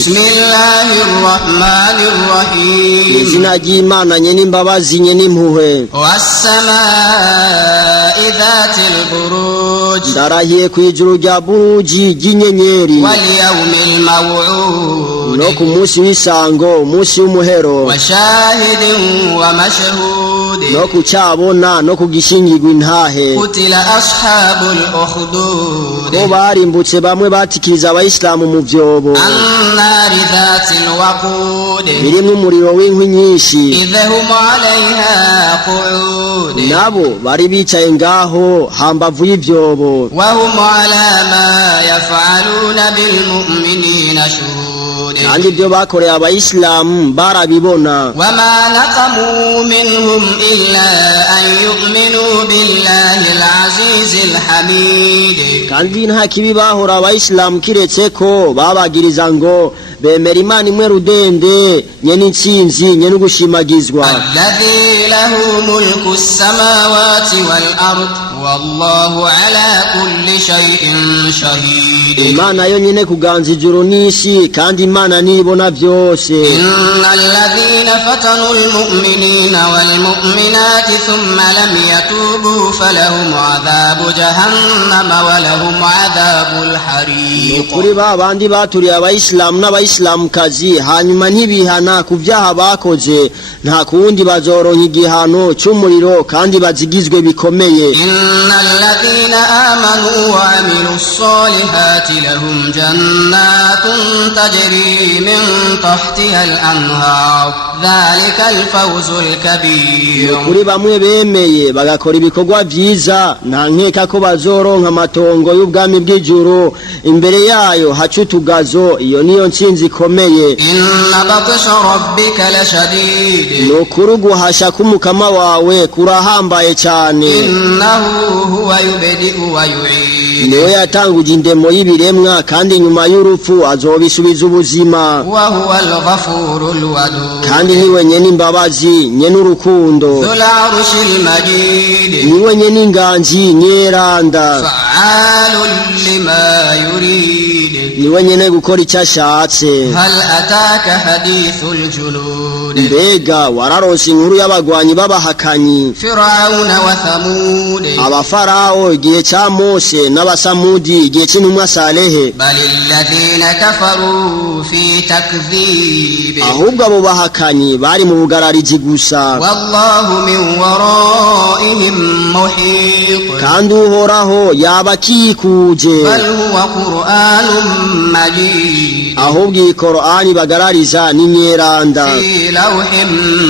Bismillahirrahmanirrahim. Izina ry'Imana nyene imbabazi nyene impuhwe. Was-samaa'i dhatil buruj. Ndarahiye kwijuru rya buruji ry'inyenyeri. Wal yawmil maw'ud. No ku munsi w'isango, umunsi w'umuhero. Wa shahidin wa mashhud. No ku cabona no ku gishingirwa intahe. Qutila ashabul ukhdud. Bo barimbutse bamwe batikiriza abayisilamu mu vyobo. Annari dhatil waqud. Birimwo umuriro w'inkwi nyinshi. Idhahum 'alayha qu'ud. Nabo bari bicaye ngaho hambavu y'ivyobo. Wa hum 'ala ma yaf'aluna bil mu'minina shuhud. Kandi ibyo bakoreye abayisilamu barabibona. Wama naqamu minhum illa an yu'minu billahi al-aziz al-hamid. Kandi nta kibi bahora abayisilamu kiretse ko babagiriza ngo bemera Imana imwe rudende nyene intsinzi nyene ugushimagizwa. Alladhi lahu mulku as-samawati wal-ard wallahu ala kulli shay'in shahid. Imana yo nyene kuganza ijuru n'isi kandi Imana nibona vyose. Innal ladhina fatanu al-mu'minina wal-mu'minati thumma lam yatubu falahum 'adhabu jahannama wa lahum 'adhabul hariq. Kuri babandi baturiye abayisilamu n'abayisilamukazi hanyuma ntibihana ku vyaha bakoze nta kundi bazoronka igihano c'umuriro kandi bazigizwe bikomeye. Innal ladhina amanu wa 'amilus solihati lahum jannatun tajri min tahtiha al-anhar dhalika al-fawzul kabir. Kuri bamwe bemeye bagakora ibikorwa vyiza nta nkeka ko bazoronka amatongo y'ubwami bw'ijuru imbere yayo haca utugazo, iyo niyo ntsinzi ikomeye. Inna batsha rabbika lashadid. Nukuri guhasha k'umukama wawe kurahambaye cane. Innahu huwa yubdi'u wa yu'id. Niwe yatanguje indemo y'ibiremwa kandi nyuma y'urupfu azobisubiza ubuzima. Wa huwa al-ghafurul wadud. Kandi niwe nyene imbabazi nyene urukundo. Dhul 'arshil majid. Niwe nyene inganji nyeranda. Fa'alun lima yurid. Niwe nyene gukora icyo ashatse. Hal ataka hadithul junud. Mbega wararonse inkuru y'abagwanyi b'abahakanyi Fir'auna wa Thamud. Abafarao igihe ca Mose n'abasamudi igihe c'intumwa Salehe. Balil ladhina kafaru fi takdhib. Ahubwo abo bahakanyi bari mu bugararizi gusa. Wallahu min waraihim muhit. Kandi uhoraho yabakikuje. Bal huwa Qur'anun majid. Ahubwo iyi Qur'ani bagarariza n'inyeranda. Fi lawhin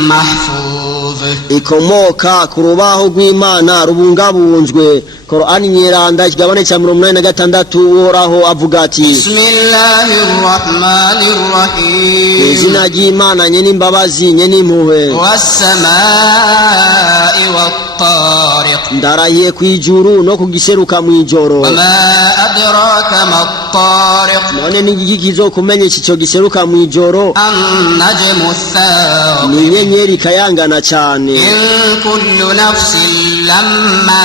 mahfuz. Ikomoka ku rubaho rw'Imana rubungabunzwe. Qur'ani nyeranda ikigabane ca 86 uhoraho avuga ati Bismillahirrahmanirrahim. Izina ry'Imana nyene imbabazi nyene impuhwe. Was-samaa'i wat-tariq. Ndarahiye kwijuru no kugiseruka mwijoro. Wama adraka mat-tariq. None n'igiki kizokumenyesha ico giseruka mwijoro? An-najmu ath-thaqib. Ni inyenyeri kayangana cane. In kullu nafsin lamma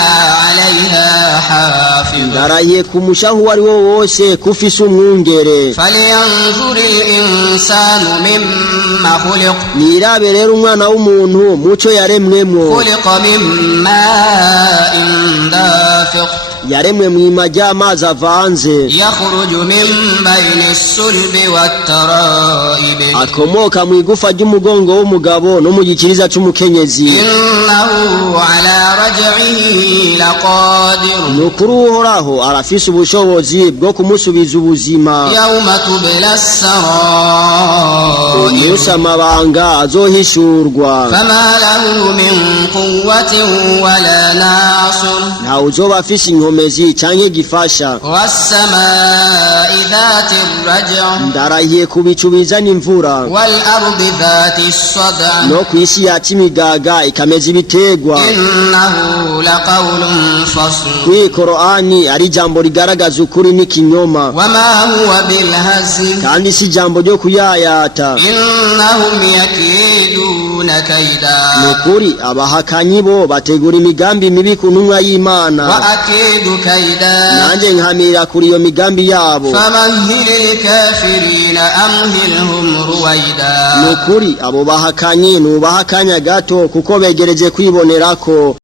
'alayha hafiz. Ndarahiye kumushahu wari wo wose kufise umwungere. Falyanzuril insanu mimma khuliq. Nirabe rero umwana w'umuntu muco yaremwemwo. Khuliqa mimma dafiq. Yaremwe mwima ry'amazi avanze. Yakhruju min bayni as-sulbi wat-tara'ib. Akomoka mu igufa ry'umugongo w'umugabo no mu gikiriza c'umukenyezi. Innahu ala raj'ihi laqadir. Nukuri uhoraho arafise ubushobozi bwo kumusubiza ubuzima. Yawma tubla as-sara'ir. Umunsi amabanga azohishurwa. Fama lahu min quwwatin wala nasir. Nta uzoba afise inkomezi canke gifasha. Was-samaa'i dhatir raj'. Ndarahiye ku bicu bizana imvura. Wal ardi dhatis sad'. No kw'isi yaca imigaga ikameza ibitegwa. Innahu laqawlun fasl. Kuri Qur'ani ari jambo rigaragaza ukuri n'ikinyoma. Wama huwa bil hazl. Kandi si jambo ryo kuyayata. Innahum yakiduna kaida. Nukuri abahakanyi bo bategura imigambi mibi ku ntumwa y'Imana. Wa akid أكيد كيدا nanje nkamira kuri iyo migambi yabo فمهل الكافرين أمهلهم رويدا nukuri abo bahakanye nubahakanya gato kuko begereje kwibonerako